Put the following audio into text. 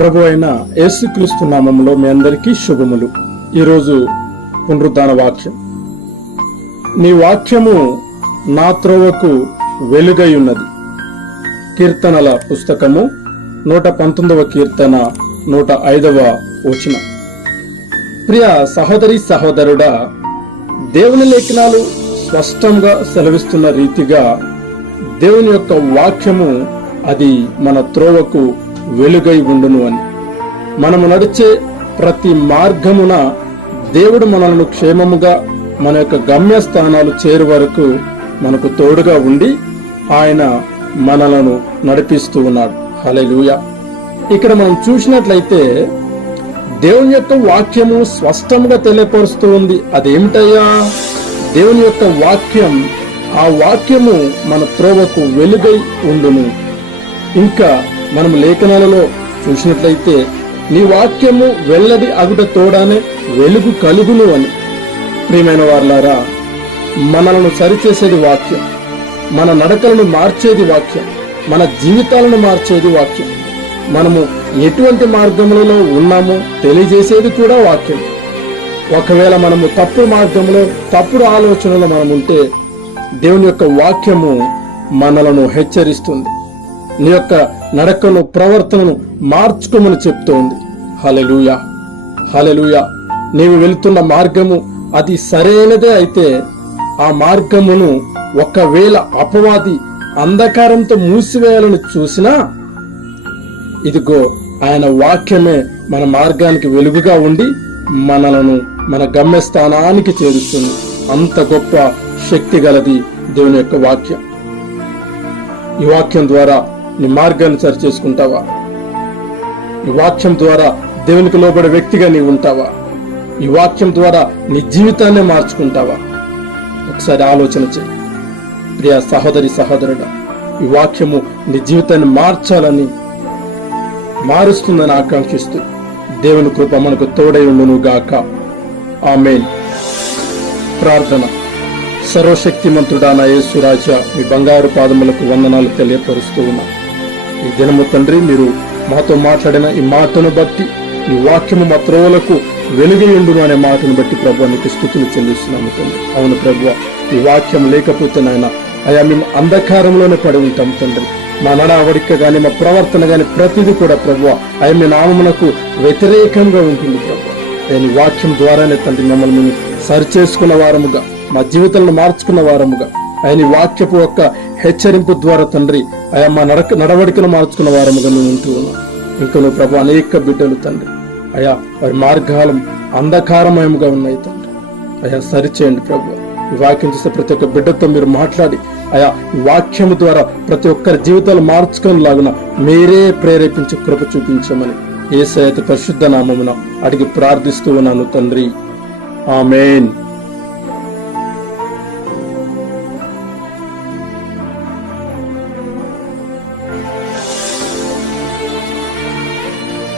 ప్రభు అయిన యేసుక్రీస్తు నామములో మీ అందరికీ శుభములు. ఈరోజు పునరుద్ధాన వాక్యం. నీ వాక్యము నా త్రోవకు వెలుగై ఉన్నది. కీర్తనల పుస్తకము 119వ కీర్తన 105వ వచనం. ప్రియ సహోదరి సహోదరుడా, దేవుని లేఖనాలు స్పష్టంగా సెలవిస్తున్న రీతిగా దేవుని యొక్క వాక్యము అది మన త్రోవకు వెలుగై ఉండును అని. మనము నడిచే ప్రతి మార్గమున దేవుడు మనలను క్షేమముగా మన యొక్క గమ్యస్థానాలు చేరు వరకు మనకు తోడుగా ఉండి ఆయన మనలను నడిపిస్తూ ఉన్నాడు. హల్లెలూయా. ఇక్కడ మనం చూసినట్లయితే దేవుని యొక్క వాక్యము స్పష్టంగా తెలియపరుస్తూ ఉంది. అదేమిటయ్యా? దేవుని యొక్క వాక్యం, ఆ వాక్యము మన త్రోవకు వెలుగై ఉండును. ఇంకా మనం లేఖనాలలో చూసినట్లయితే నీ వాక్యము వెల్లడి అగుట తోడానే వెలుగు కలుగును అని. ప్రియమైన వారలారా, మనలను సరిచేసేది వాక్యం, మన నడకలను మార్చేది వాక్యం, మన జీవితాలను మార్చేది వాక్యం. మనము ఎటువంటి మార్గములలో ఉన్నామో తెలియజేసేది కూడా వాక్యం. ఒకవేళ మనము తప్పుడు మార్గంలో, తప్పుడు ఆలోచనలో మనం ఉంటే దేవుని యొక్క వాక్యము మనలను హెచ్చరిస్తుంది. నీ యొక్క నడకను, ప్రవర్తనను మార్చుకోమని చెప్తోంది. హల్లెలూయా, హల్లెలూయా. నీవు వెళుతున్న మార్గము అది సరైనదే అయితే ఆ మార్గమును ఒకవేళ అపవాది అంధకారంతో మూసివేయాలని చూసినా, ఇదిగో ఆయన వాక్యమే మన మార్గానికి వెలుగుగా ఉండి మనలను మన గమ్యస్థానానికి చేరుస్తుంది. అంత గొప్ప శక్తి గలది దేవుని యొక్క వాక్యం. ఈ వాక్యం ద్వారా నీ మార్గాన్ని సరి చేసుకుంటావా? ఈ వాక్యం ద్వారా దేవునికి లోబడే వ్యక్తిగా నీవు ఉంటావా? ఈ వాక్యం ద్వారా నీ జీవితాన్ని మార్చుకుంటావా? ఒకసారి ఆలోచన చేయి. ప్రియ సహోదరి సహోదరుడా, ఈ వాక్యము నీ జీవితాన్ని మార్చాలని, మారుస్తుందని ఆకాంక్షిస్తూ దేవుని కృప మనకు తోడై ఉండును గాక. ఆమేన్. ప్రార్థన. సర్వశక్తిమంతుడాన యేసు రాజా, మీ బంగారు పాదములకు వందనాలు తెలియపరుస్తూ ఉన్నా. ఈ దినము తండ్రి, మీరు మాతో మాట్లాడిన ఈ మాటను బట్టి, ఈ వాక్యము మా త్రోవలకు వెలుగయుండును అనే మాటను బట్టి ప్రభు నీకు స్తుతులు చెల్లిస్తున్నాము తండ్రి. అవును ప్రభు, ఈ వాక్యం లేకపోతే నాయన అయా మేము అంధకారంలోనే పడి ఉంటాం తండ్రి. మా నడవడిక గాని, మా ప్రవర్తన గాని ప్రతిదీ కూడా ప్రభు అయ మీ నామమునకు వ్యతిరేకంగా ఉంటుంది ప్రభు. నేను వాక్యం ద్వారానే తండ్రి మమ్మల్ని మేము సరిచేసుకున్న వారముగా, మా జీవితాలను మార్చుకున్న వారముగా, ఆయన వాక్యపు యొక్క హెచ్చరింపు ద్వారా తండ్రి అయా మా నడవడికను మార్చుకున్న వారముగా మేము ఉంటూ ఉన్నాం. ఇంకా నువ్వు ప్రభు అనేక బిడ్డలు తండ్రి అయా వారి మార్గాలు అంధకారమయముగా ఉన్నాయి తండ్రి. అయా సరిచేయండి ప్రభు. ఈ వాక్యం చూస్తే ప్రతి ఒక్క బిడ్డతో మీరు మాట్లాడి అయా ఈ వాక్యము ద్వారా ప్రతి ఒక్కరి జీవితాలు మార్చుకొని లాగున మీరే ప్రేరేపించి కృప చూపించమని యేసయ్య పరిశుద్ధ నామమున అడిగి ప్రార్థిస్తూ ఉన్నాను తండ్రి. ఆమేన్.